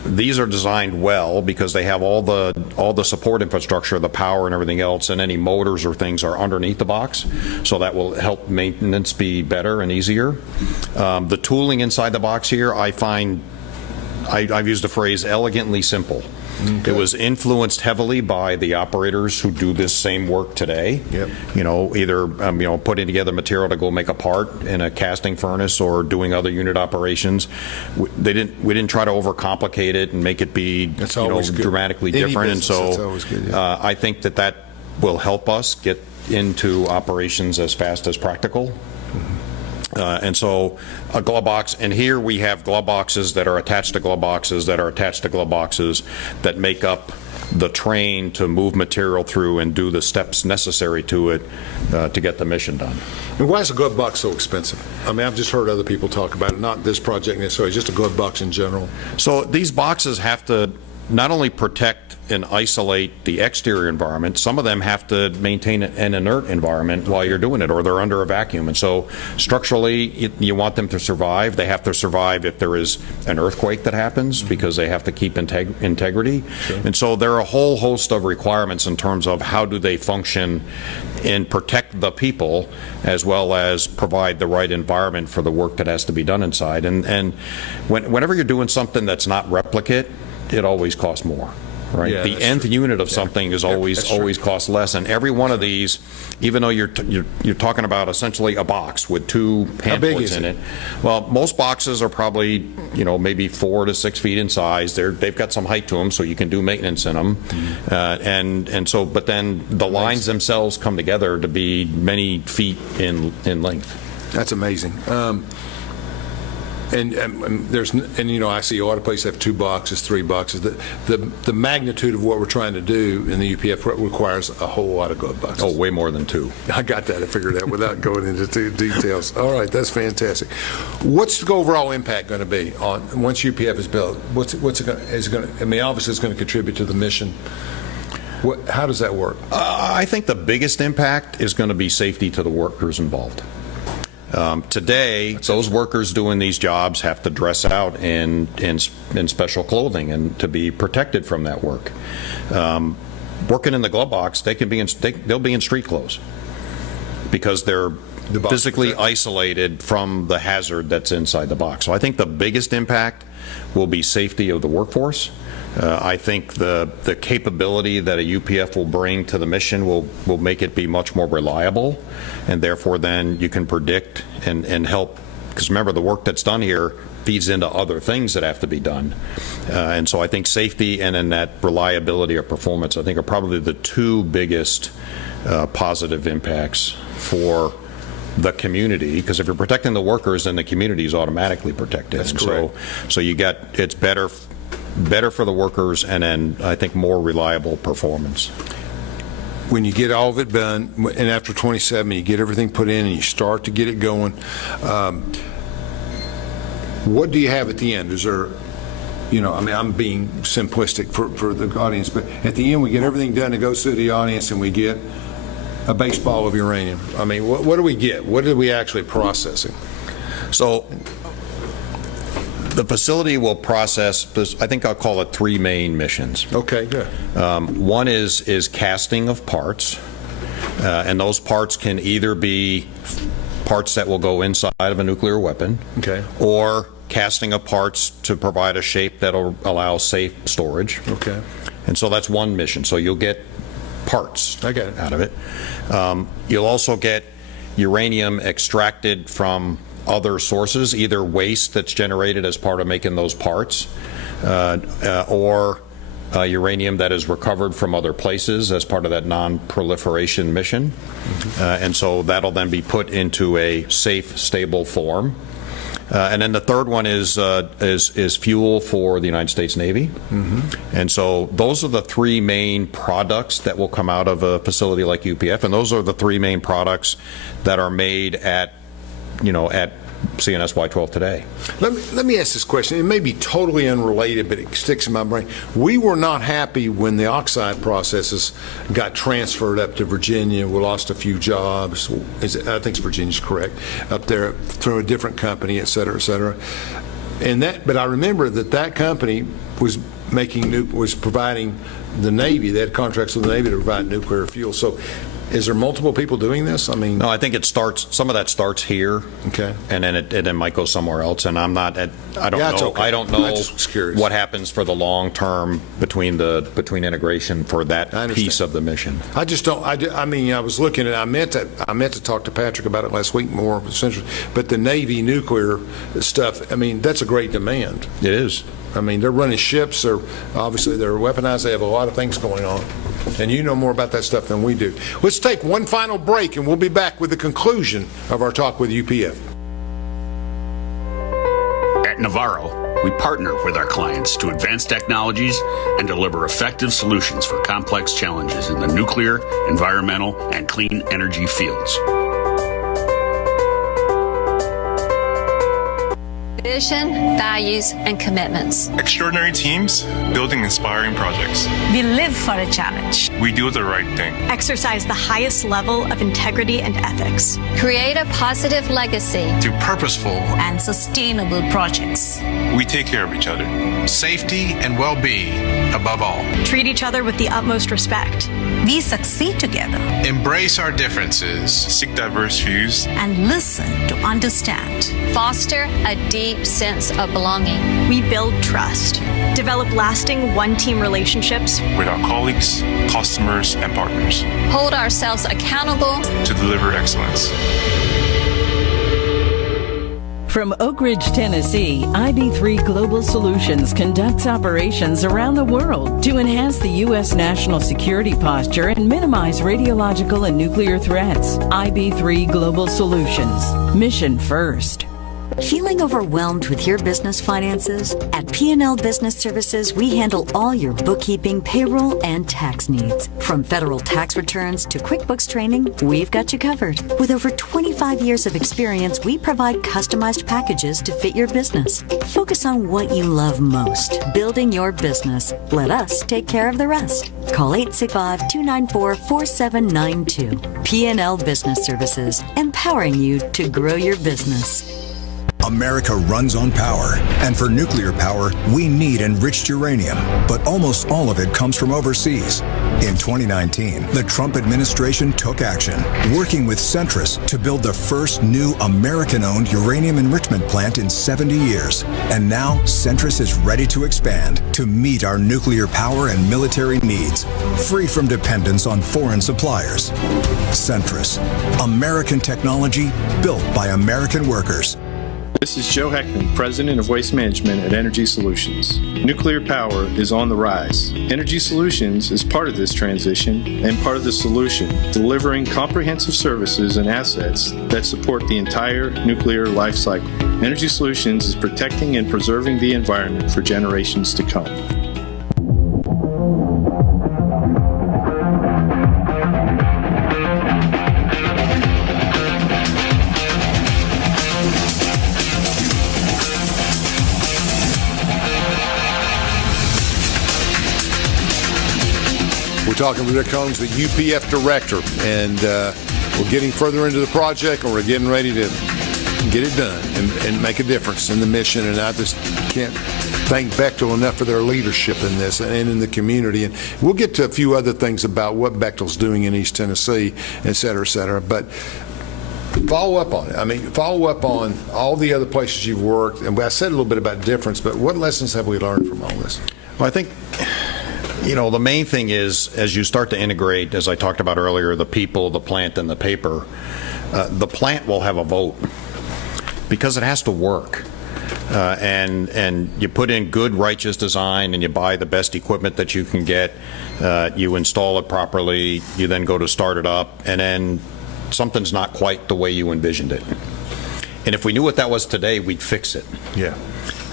These are designed well because they have all the support infrastructure, the power and everything else, and any motors or things are underneath the box. So that will help maintenance be better and easier. The tooling inside the box here, I find, I've used the phrase elegantly simple. Okay. It was influenced heavily by the operators who do this same work today. Yep. Either putting together material to go make a part in a casting furnace or doing other unit operations. We didn't try to overcomplicate it and make it be dramatically different. And so I think that will help us get into operations as fast as practical. And so a glove box, and here we have glove boxes that are attached to glove boxes that are attached to glove boxes that make up the train to move material through and do the steps necessary to it to get the mission done. And why is a glove box so expensive? I mean, I've just heard other people talk about it, not this project necessarily, just a glove box in general. So these boxes have to not only protect and isolate the exterior environment, some of them have to maintain an inert environment while you're doing it, or they're under a vacuum. And so structurally, you want them to survive. They have to survive if there is an earthquake that happens, because they have to keep integrity. Sure. And so there are a whole host of requirements in terms of how do they function and protect the people, as well as provide the right environment for the work that has to be done inside. And whenever you're doing something that's not replicate, it always costs more. Right, yeah, the nth unit of something is always costs less, and every one of these, even though you're talking about essentially a box with two hand ports in it. Well, most boxes are probably maybe 4 to 6 feet in size. They've got some height to them, so you can do maintenance in them, and so but then the lines themselves come together to be many feet in length. That's amazing. And I see auto places have 2 boxes, 3 boxes. The magnitude of what we're trying to do in the UPF requires a whole lot of glove boxes. Oh, way more than 2. I got that. I figured that without going into details. All right, that's fantastic. What's the overall impact going to be on once UPF is built? What's it going to? I mean, obviously, it's going to contribute to the mission. How does that work? I think the biggest impact is going to be safety to the workers involved. Today, those workers doing these jobs have to dress out in special clothing and to be protected from that work. Working in the glove box, they'll be in street clothes because they're physically isolated from the hazard that's inside the box. So I think the biggest impact will be safety of the workforce. I think the capability that a UPF will bring to the mission will make it be much more reliable, and therefore then you can predict and help, because remember, the work that's done here feeds into other things that have to be done. And so I think safety and then that reliability or performance, I think, are probably the 2 biggest positive impacts for the community, because if you're protecting the workers, then the community is automatically protected. That's correct. So you get, it's better for the workers, and then I think more reliable performance. When you get all of it done, and after 27, you get everything put in and you start to get it going, what do you have at the end? Is there, I mean, I'm being simplistic for the audience, but at the end we get everything done, it goes through the audience, and we get a baseball of uranium. I mean, what do we get? What are we actually processing? So the facility will process, I think I'll call it 3 main missions. Okay, good. One is casting of parts, and those parts can either be parts that will go inside of a nuclear weapon, okay, or casting of parts to provide a shape that'll allow safe storage. Okay. And so that's one mission. So you'll get parts I got it. out of it. You'll also get uranium extracted from other sources, either waste that's generated as part of making those parts, or uranium that is recovered from other places as part of that non-proliferation mission. And so that'll then be put into a safe, stable form. And then the third one is fuel for the United States Navy. And so those are the three main products that will come out of a facility like UPF, and those are the three main products that are made at CNS Y-12 today. Let me ask this question. It may be totally unrelated, but it sticks in my brain. We were not happy when the oxide processes got transferred up to Virginia. We lost a few jobs. I think Virginia's correct, up there through a different company, et cetera, et cetera. But I remember that company was providing the Navy. They had contracts with the Navy to provide nuclear fuel. So, is there multiple people doing this? I mean, no, I think some of that starts here, okay, and then it might go somewhere else. And I don't know. Okay. I don't know I'm just curious what happens for the long term between integration for that piece of the mission. I just don't. I mean, I was looking at. I meant to talk to Patrick about it last week more, essentially. But the Navy nuclear stuff. I mean, that's a great demand. It is. I mean, they're running ships. Obviously they're weaponized. They have a lot of things going on. And you know more about that stuff than we do. Let's take one final break, and we'll be back with the conclusion of our talk with UPF. At Navarro, we partner with our clients to advance technologies and deliver effective solutions for complex challenges in the nuclear, environmental, and clean energy fields. Vision, values, and commitments. Extraordinary teams building inspiring projects. We live for a challenge. We do the right thing. Exercise the highest level of integrity and ethics. Create a positive legacy. Through purposeful And sustainable projects. We take care of each other. safety and well-being above all. Treat each other with the utmost respect. We succeed together. Embrace our differences. Seek diverse views. And listen to understand. Foster a deep sense of belonging. We build trust. Develop lasting one-team relationships with our colleagues, customers, and partners. Hold ourselves accountable to deliver excellence. From Oak Ridge, Tennessee, IB3 Global Solutions conducts operations around the world to enhance the U.S. national security posture and minimize radiological and nuclear threats. IB3 Global Solutions. Mission first. Feeling overwhelmed with your business finances? At P&L Business Services, we handle all your bookkeeping, payroll, and tax needs. From federal tax returns to QuickBooks training, we've got you covered. With over 25 years of experience, we provide customized packages to fit your business. Focus on what you love most, building your business. Let us take care of the rest. Call 865-294-4792. P&L Business Services, empowering you to grow your business. America runs on power, and for nuclear power, we need enriched uranium, but almost all of it comes from overseas. In 2019, the Trump administration took action, working with Centrus to build the first new American-owned uranium enrichment plant in 70 years. And now, Centrus is ready to expand to meet our nuclear power and military needs, free from dependence on foreign suppliers. Centrus, American technology built by American workers. This is Joe Heckman, President of Waste Management at Energy Solutions. Nuclear power is on the rise. Energy Solutions is part of this transition and part of the solution, delivering comprehensive services and assets that support the entire nuclear life cycle. Energy Solutions is protecting and preserving the environment for generations to come. We're talking with Rick Holmes, the UPF director, and we're getting further into the project, and we're getting ready to get it done and make a difference in the mission. And I just can't thank Bechtel enough for their leadership in this and in the community. And we'll get to a few other things about what Bechtel's doing in East Tennessee, et cetera, et cetera. But Follow up on it. I mean, follow up on all the other places you've worked. And I said a little bit about difference, but what lessons have we learned from all this? Well, I think, the main thing is, as you start to integrate, as I talked about earlier, the people, the plant, and the paper, the plant will have a vote because it has to work. And you put in good, righteous design, and you buy the best equipment that you can get. You install it properly. You then go to start it up, and then something's not quite the way you envisioned it. And if we knew what that was today, we'd fix it. Yeah.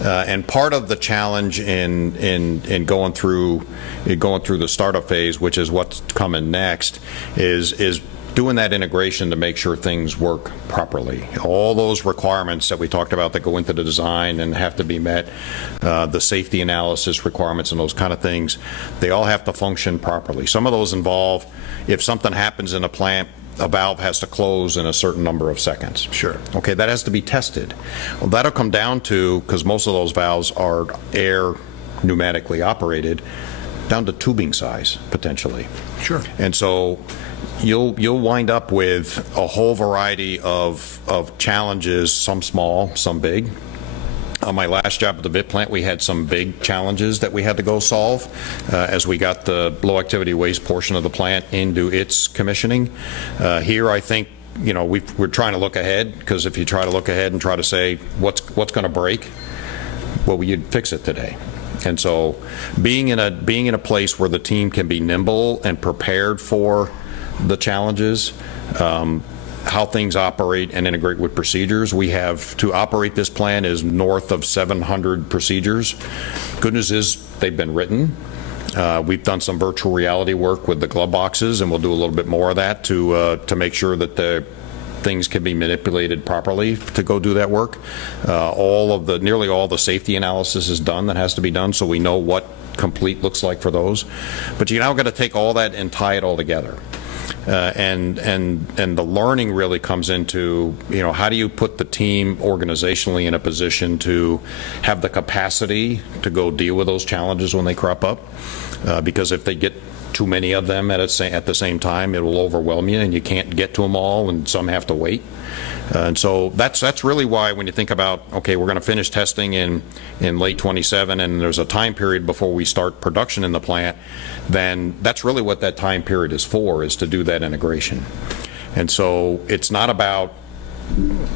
And part of the challenge in going through the startup phase, which is what's coming next, is doing that integration to make sure things work properly. All those requirements that we talked about that go into the design and have to be met, the safety analysis requirements and those kind of things, they all have to function properly. Some of those involve, if something happens in a plant, a valve has to close in a certain number of seconds. Sure. Okay, that has to be tested. Well, that'll come down to, because most of those valves are air pneumatically operated, down to tubing size, potentially. Sure. And so you'll wind up with a whole variety of challenges, some small, some big. On my last job at the VIT plant, we had some big challenges that we had to go solve as we got the low-activity waste portion of the plant into its commissioning. Here, I think, we're trying to look ahead, because if you try to look ahead and try to say what's going to break, well, you'd fix it today. And so being in a place where the team can be nimble and prepared for the challenges, how things operate and integrate with procedures. We have, to operate this plant, is north of 700 procedures. Good news is they've been written. We've done some virtual reality work with the glove boxes, and we'll do a little bit more of that to make sure that the things can be manipulated properly to go do that work. Nearly all the safety analysis is done that has to be done, so we know what complete looks like for those. But you now got to take all that and tie it all together. And the learning really comes into, how do you put the team organizationally in a position to have the capacity to go deal with those challenges when they crop up? Because if they get too many of them at the same time, it will overwhelm you, and you can't get to them all, and some have to wait. And so that's really why, when you think about, okay, we're going to finish testing in late 27, and there's a time period before we start production in the plant, then that's really what that time period is for, is to do that integration. And so it's not about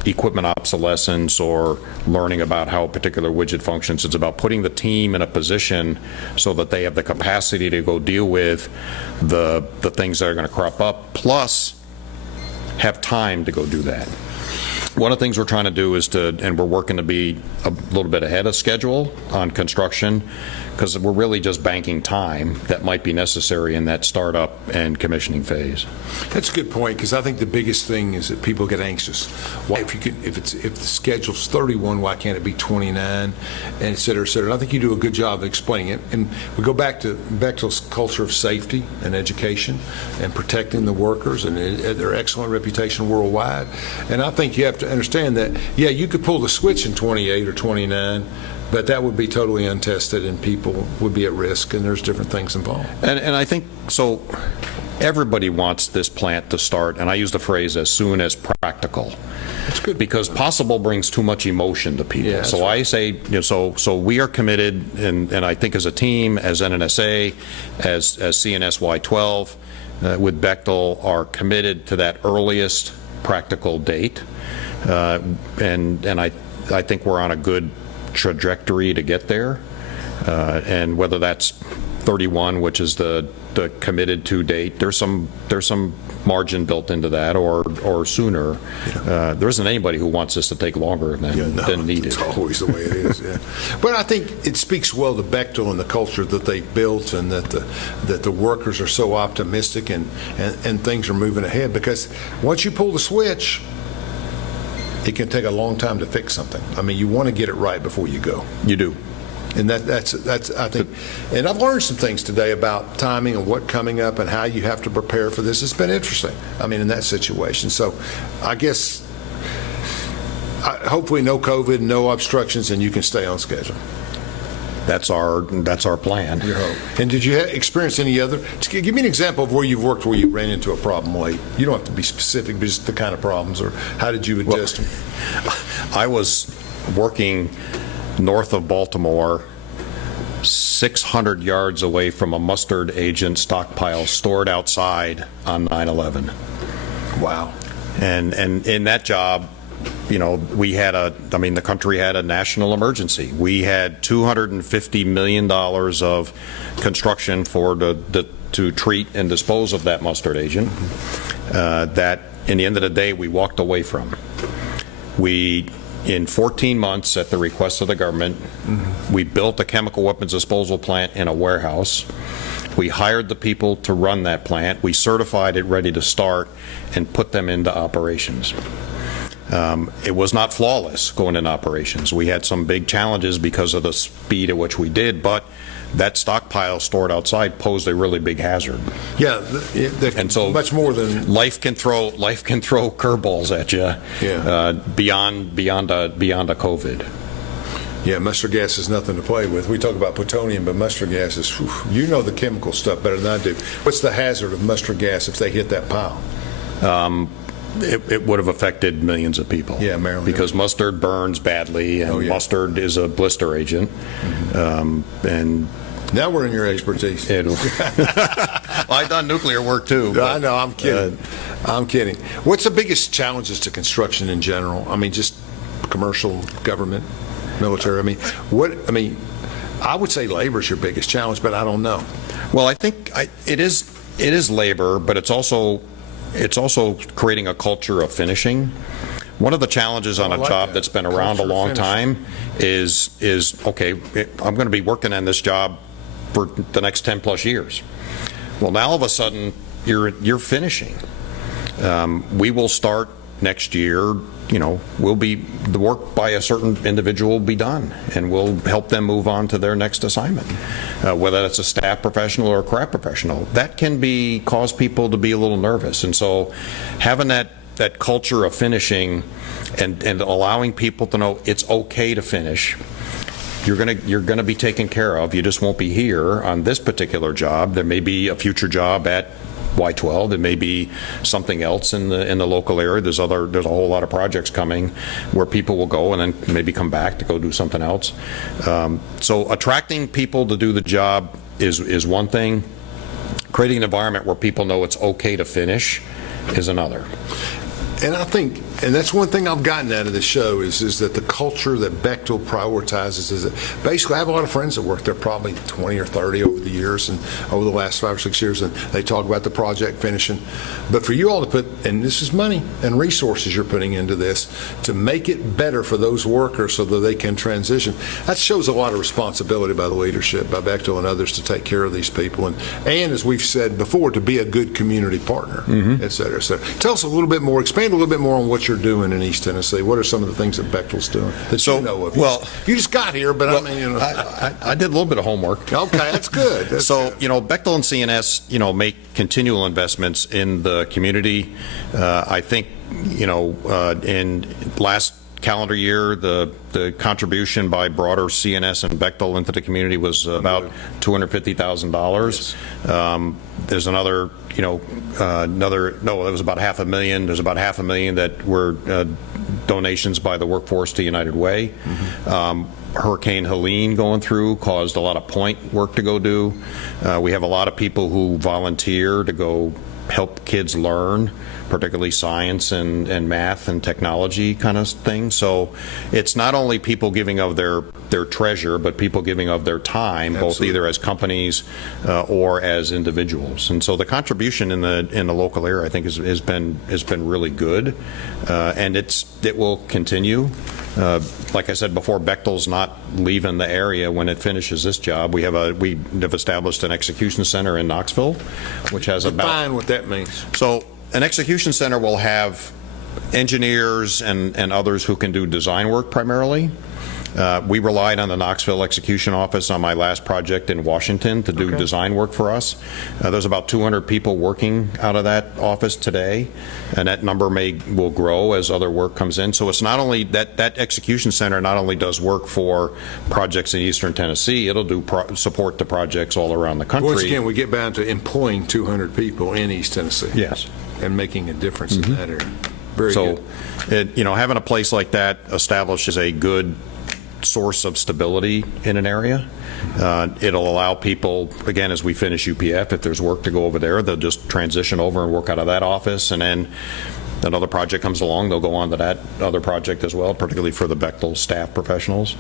equipment obsolescence or learning about how a particular widget functions. It's about putting the team in a position so that they have the capacity to go deal with the things that are going to crop up, plus have time to go do that. One of the things we're trying to do is and we're working to be a little bit ahead of schedule on construction, because we're really just banking time that might be necessary in that startup and commissioning phase. That's a good point, because I think the biggest thing is that people get anxious. Why, if the schedule's 31, why can't it be 29, and et cetera, et cetera. And I think you do a good job of explaining it. And we go back to this culture of safety and education and protecting the workers and their excellent reputation worldwide. And I think you have to understand that, yeah, you could pull the switch in 28 or 29, but that would be totally untested, and people would be at risk, and there's different things involved. And I think, so everybody wants this plant to start, and I use the phrase, as soon as practical. That's good. Because possible brings too much emotion to people. Yeah, so right. I say, so we are committed, and I think as a team, as NNSA, as CNSY12, with Bechtel, are committed to that earliest practical date. And I think we're on a good trajectory to get there, and whether that's 31, which is the committed to date, there's some margin built into that, or sooner. There isn't anybody who wants this to take longer than needed. It's always the way it is. Yeah. But I think it speaks well to Bechtel and the culture that they built, and that the workers are so optimistic, and things are moving ahead, because once you pull the switch, it can take a long time to fix something. I mean, you want to get it right before you go. You do. And that's I think, and I've learned some things today about timing and what coming up and how you have to prepare for this. It's been interesting. I mean, in that situation. So I guess hopefully no COVID, no obstructions, and you can stay on schedule. That's our plan. Your hope. And did you experience any other? Give me an example of where you've worked where you ran into a problem late. You don't have to be specific, but just the kind of problems, or how did you adjust them? I was working north of Baltimore, 600 yards away from a mustard agent stockpile stored outside on 9/11. Wow. And in that job, the country had a national emergency. We had $250 million of construction to treat and dispose of that mustard agent that, in the end of the day, we walked away from. In 14 months, at the request of the government, we built a chemical weapons disposal plant in a warehouse. We hired the people to run that plant. We certified it ready to start and put them into operations. It was not flawless going in operations. We had some big challenges because of the speed at which we did, but that stockpile stored outside posed a really big hazard. Yeah, and so much more than life can throw curveballs at you. Yeah. Beyond a COVID. Yeah, mustard gas is nothing to play with. We talk about plutonium, but mustard gas is, you know the chemical stuff better than I do. What's the hazard of mustard gas if they hit that pile? It would have affected millions of people. Yeah, Maryland. Because mustard burns badly, and mustard is a blister agent. And now we're in your expertise. I've done nuclear work too. I know. I'm kidding. I'm kidding. What's the biggest challenges to construction in general? I mean, just commercial, government, military. I would say labor is your biggest challenge, but I don't know. Well, I think it is labor, but it's also creating a culture of finishing. One of the challenges on a job that's been around a long time is okay, I'm going to be working on this job for the next 10 plus years. Well, now all of a sudden you're finishing. We will start next year. The work by a certain individual will be done, and we'll help them move on to their next assignment, whether that's a staff professional or a craft professional. That can cause people to be a little nervous, and so having that culture of finishing and allowing people to know it's okay to finish. You're gonna be taken care of. You just won't be here on this particular job. There may be a future job at Y12. It may be something else in the local area. There's a whole lot of projects coming where people will go and then maybe come back to go do something else. So attracting people to do the job is one thing. Creating an environment where people know it's okay to finish is another. And I think, and that's one thing I've gotten out of this show is that the culture that Bechtel prioritizes is that basically I have a lot of friends that work there, probably 20 or 30 over the years and over the last 5 or 6 years, and they talk about the project finishing. But for you all to put, and this is money and resources you're putting into this, to make it better for those workers so that they can transition, that shows a lot of responsibility by the leadership, by Bechtel and others, to take care of these people. And as we've said before, to be a good community partner, et cetera, et cetera. Tell us a little bit more, expand a little bit more on what you're doing in East Tennessee. What are some of the things that Bechtel's doing that you know of? Well, you just got here, but I did a little bit of homework. Okay, that's good. Bechtel and CNS, make continual investments in the community. I think, in last calendar year, the contribution by broader CNS and Bechtel into the community was about $250,000. Yes. There's another, it was about $500,000. There's about $500,000 that were donations by the workforce to United Way. Hurricane Helene going through caused a lot of point work to go do. We have a lot of people who volunteer to go help kids learn, particularly science and math and technology kind of things. So it's not only people giving of their treasure, but people giving of their time, both either as companies or as individuals. And so the contribution in the local area, I think, has been really good, and it will continue. Like I said before, Bechtel's not leaving the area when it finishes this job. We have established an execution center in Knoxville, which has Define what that means. So an execution center will have engineers and others who can do design work primarily, We relied on the Knoxville Execution Office on my last project in Washington to do design work for us. There's about 200 people working out of that office today, and that number will grow as other work comes in. So it's not only that execution center not only does work for projects in Eastern Tennessee, it'll do support to projects all around the country. Once again, we get back to employing 200 people in East Tennessee. Yes. And making a difference in that area. Very good. Having a place like that establishes a good source of stability in an area. It'll allow people, again, as we finish UPF, if there's work to go over there, they'll just transition over and work out of that office, and then another project comes along, they'll go on to that other project as well, particularly for the Bechtel staff professionals.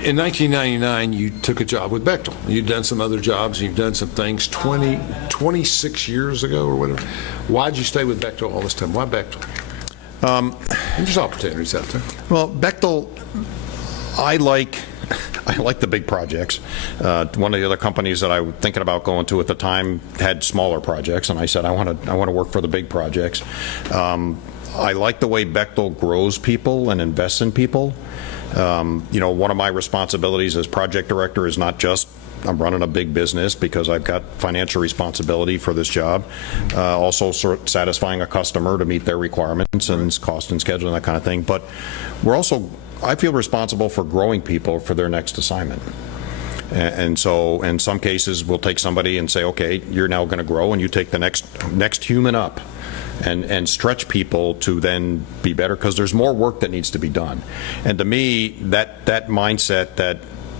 In 1999, you took a job with Bechtel. You've done some other jobs. You've done some things 26 years ago or whatever. Why'd you stay with Bechtel all this time? Why Bechtel? There's opportunities out there. Well, Bechtel, I like the big projects. One of the other companies that I was thinking about going to at the time had smaller projects, and I said I want to work for the big projects. I like the way Bechtel grows people and invests in people. One of my responsibilities as project director is not just I'm running a big business because I've got financial responsibility for this job, also satisfying a customer to meet their requirements and cost and schedule and that kind of thing. But I feel responsible for growing people for their next assignment. And so in some cases, we'll take somebody and say, okay, you're now going to grow, and you take the next human up. And stretch people to then be better, because there's more work that needs to be done. And to me, that mindset that,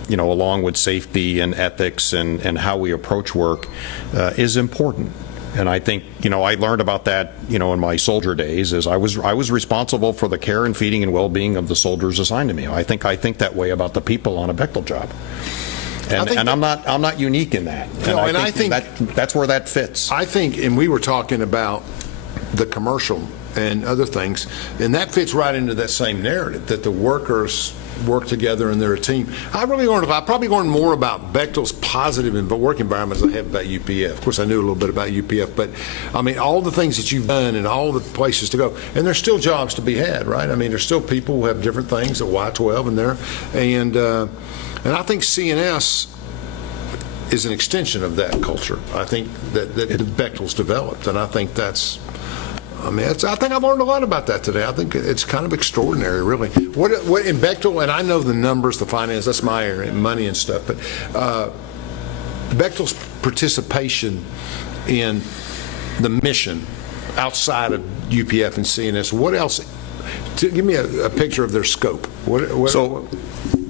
along with safety and ethics and how we approach work is important. And I think, I learned about that, in my soldier days, as I was responsible for the care and feeding and well-being of the soldiers assigned to me. I think that way about the people on a Bechtel job. And I'm not unique in that. And I think that's where that fits. I think, and we were talking about the commercial and other things, and that fits right into that same narrative, that the workers work together and they're a team. I probably learned more about Bechtel's positive work environment as I have about UPF. Of course, I knew a little bit about UPF, but I mean, all the things that you've done and all the places to go, and there's still jobs to be had, right? I mean, there's still people who have different things at Y12 and there, and I think CNS is an extension of that culture. I think that Bechtel's developed, and I think I think I've learned a lot about that today. I think it's kind of extraordinary, really. What in Bechtel, and I know the numbers, the finance, that's my area, money and stuff, but Bechtel's participation in the mission outside of UPF and CNS, what else? Give me a picture of their scope. So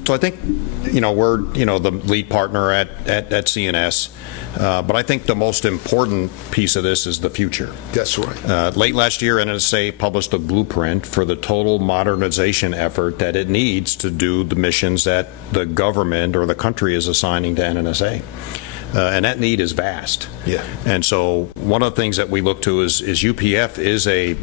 I think, we're, the lead partner at CNS. But I think the most important piece of this is the future. That's right. Late last year, NSA published a blueprint for the total modernization effort that it needs to do the missions that the government or the country is assigning to NNSA. And that need is vast. Yeah. And so one of the things that we look to is UPF is a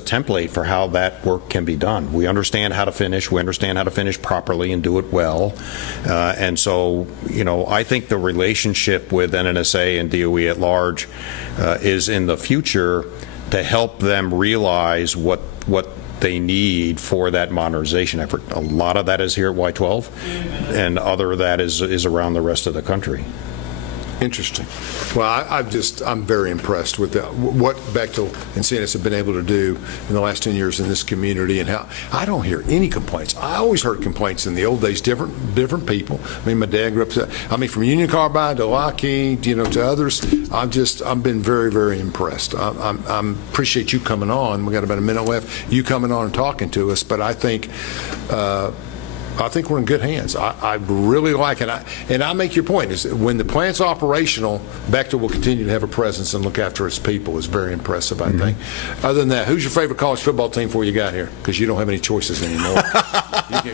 template for how that work can be done. We understand how to finish. We understand how to finish properly and do it well. And so, I think the relationship with NNSA and DOE at large is in the future to help them realize what they need for that modernization effort. A lot of that is here at Y12, and other of that is around the rest of the country. Interesting. Well, I'm very impressed with what Bechtel and CNS have been able to do in the last 10 years in this community, and how I don't hear any complaints. I always heard complaints in the old days, different people. I mean, my dad grew up, from Union Carbide to Lockheed, to others. I've been very, very impressed. I appreciate you coming on. We got about a minute left. You coming on and talking to us, but I think we're in good hands. I really like it. And I make your point, is that when the plant's operational, Bechtel will continue to have a presence and look after its people. Is very impressive, I think. Other than that, who's your favorite college football team before you got here? Because you don't have any choices anymore.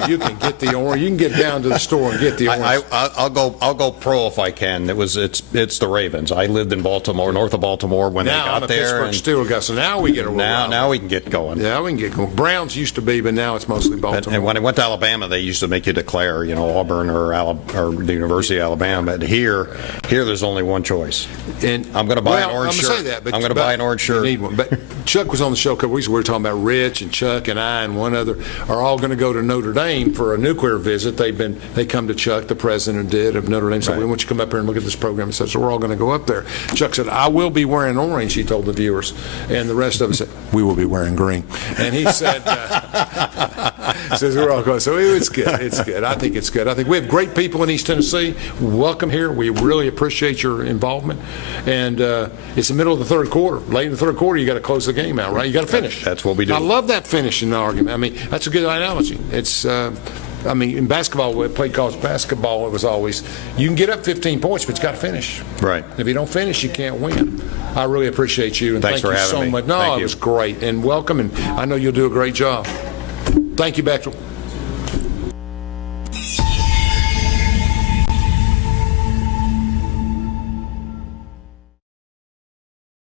You can get the orange. You can get down to the store and get the orange. I'll go pro if I can. It's the Ravens. I lived in Baltimore, north of Baltimore, when they got there. Now I'm a Pittsburgh Steelers guy, so now we get a roll. Now we can get going. Yeah, we can get going. Browns used to be, but now it's mostly Baltimore. And when I went to Alabama, they used to make you declare, Auburn or the University of Alabama. But here there's only one choice. And I'm going to buy an orange shirt. Say that, but I'm going to buy an orange shirt. You need one. But Chuck was on the show a couple weeks ago. We were talking about Rich and Chuck and I and one other are all going to go to Notre Dame for a nuclear visit. They come to Chuck, the president did of Notre Dame, said, we want you to come up here and look at this program. So we're all going to go up there. Chuck said, I will be wearing orange, he told the viewers. And the rest of us said, we will be wearing green. And he said, says we're all going. So it's good. It's good. I think it's good. I think we have great people in East Tennessee. Welcome here. We really appreciate your involvement. And it's the middle of the third quarter. Late in the third quarter, you got to close the game out, right? You got to finish. That's what we do. I love that finishing argument. I mean, that's a good analogy. It's, in basketball, we played college basketball. It was always, you can get up 15 points, but you got to finish. Right. If you don't finish, you can't win. I really appreciate you. And Thanks for thank you having so me. much. No, Thank it was great. And welcome. And I know you'll do a great job. Thank you, Bechtel.